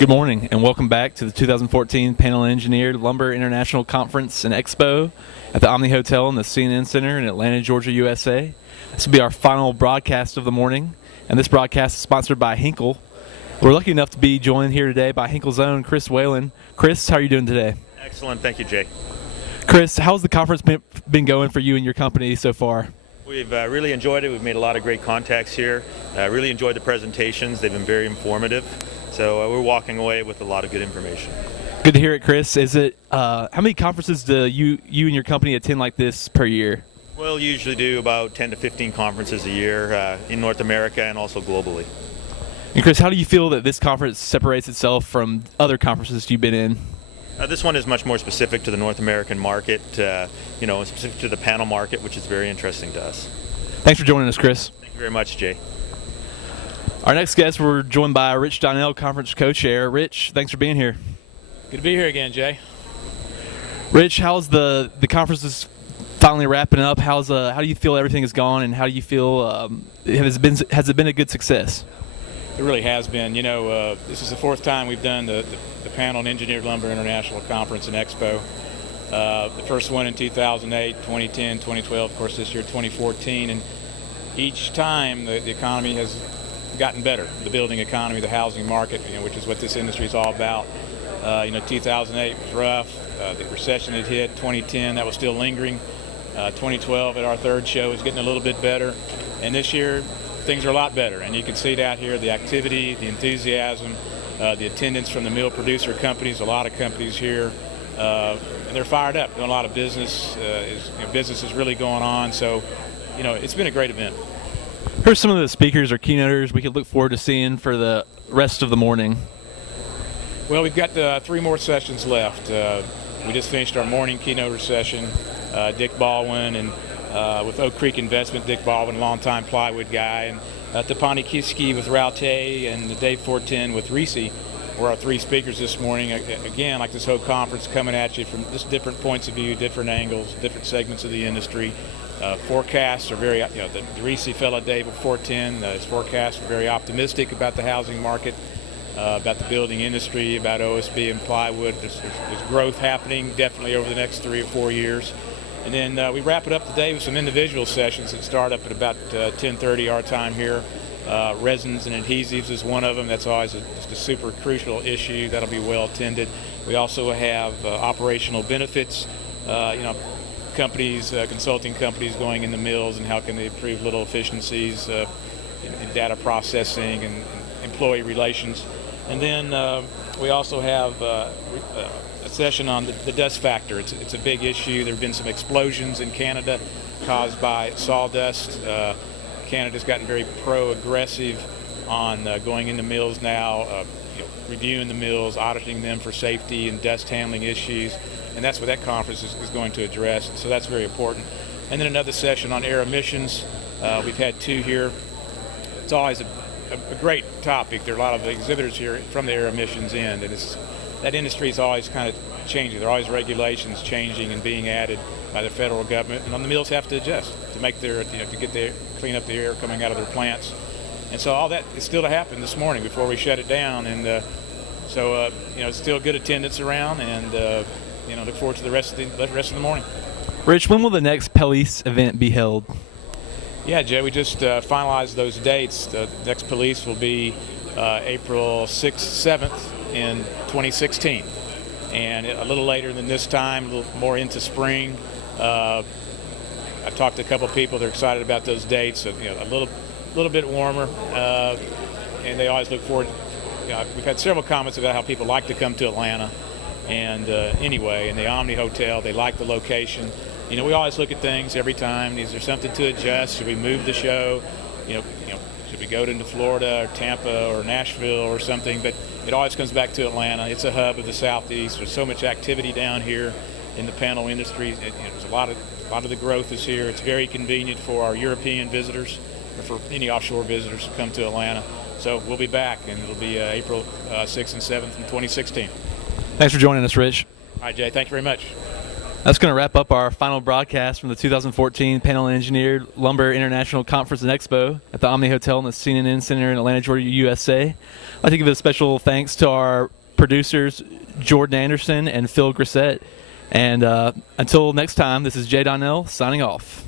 Good morning and welcome back to the 2014 Panel Engineered Lumber International Conference and Expo at the Omni Hotel in the CNN Center in Atlanta, Georgia, USA. This will be our final broadcast of the morning, and this broadcast is sponsored by Henkel. We're lucky enough to be joined here today by Henkel's own Chris Whalen. Chris, how are you doing today? Excellent, thank you, Jay. Chris, how's the conference been going for you and your company so far? We've really enjoyed it. We've made a lot of great contacts here. Really enjoyed the presentations. They've been very informative. So we're walking away with a lot of good information. Good to hear it, Chris. Is it how many conferences do you and your company attend like this per year? We'll usually do about 10 to 15 conferences a year in North America and also globally. And Chris, how do you feel that this conference separates itself from other conferences you've been in? This one is much more specific to the North American market, specific to the panel market, which is very interesting to us. Thanks for joining us, Chris. Thank you very much, Jay. Our next guest, we're joined by Rich Donnell, Conference Co-Chair. Rich, thanks for being here. Good to be here again, Jay. Rich, how's the conference is finally wrapping up? How do you feel everything has gone, and how do you feel has it been a good success? It really has been. This is the fourth time we've done the Panel and Engineered Lumber International Conference and Expo. The first one in 2008, 2010, 2012, of course this year 2014, and each time the economy has gotten better. The building economy, the housing market, which is what this industry is all about. 2008 was rough. The recession had hit. 2010, that was still lingering. 2012 at our third show is getting a little bit better, and this year things are a lot better. And you can see it out here: the activity, the enthusiasm, the attendance from the mill producer companies. A lot of companies here, and they're fired up, doing a lot of business. Business is really going on. So, it's been a great event. Who are some of the speakers or keynoters we could look forward to seeing for the rest of the morning? Well, we've got 3 more sessions left. We just finished our morning keynoter session. Dick Baldwin and with Oak Creek Investment, Dick Baldwin, a longtime plywood guy, and Tapani Kiski with Raute, and Dave Fortin with Reese were our 3 speakers this morning. Again, like this whole conference, coming at you from just different points of view, different angles, different segments of the industry. Forecasts are very, the Reese fellow, David Fortin, his forecasts are very optimistic about the housing market, about the building industry, about OSB and plywood. There's growth happening definitely over the next 3 or 4 years. And then we wrap it up today with some individual sessions that start up at about 10:30 our time here. Resins and adhesives is one of them. That's always just a super crucial issue. That'll be well attended. We also have operational benefits. Companies, consulting companies going in the mills, and how can they improve little efficiencies in data processing and employee relations. And then we also have a session on the dust factor. It's a big issue. There have been some explosions in Canada caused by sawdust. Canada's gotten very pro-aggressive on going into mills now, reviewing the mills, auditing them for safety and dust handling issues. And that's what that conference is going to address. So that's very important. And then another session on air emissions. We've had 2 here. It's always a great topic. There are a lot of exhibitors here from the air emissions end, and that industry is always kind of changing. There are always regulations changing and being added by the federal government, and the mills have to adjust to make their, clean up the air coming out of their plants. And so all that is still to happen this morning before we shut it down. And it's still good attendance around, and look forward to the rest of the morning. Rich, when will the next PELICE event be held? Yeah, Jay, we just finalized those dates. The next PELICE will be April 6th, 7th in 2016. And a little later than this time, a little more into spring. I talked to a couple of people. They're excited about those dates. So, a little bit warmer, and they always look forward. We've had several comments about how people like to come to Atlanta. And anyway, in the Omni Hotel, they like the location. We always look at things every time. Is there something to adjust? Should we move the show? Should we go to Florida or Tampa or Nashville or something? But it always comes back to Atlanta. It's a hub of the Southeast. There's so much activity down here in the panel industry. There's a lot of the growth is here. It's very convenient for our European visitors, or for any offshore visitors to come to Atlanta. So we'll be back, and it'll be April 6th and 7th in 2016. Thanks for joining us, Rich. All right, Jay. Thank you very much. That's going to wrap up our final broadcast from the 2014 Panel Engineered Lumber International Conference and Expo at the Omni Hotel in the CNN Center in Atlanta, Georgia, USA. I'd like to give a special thanks to our producers, Jordan Anderson and Phil Grissett. And until next time, this is Jay Donnell signing off.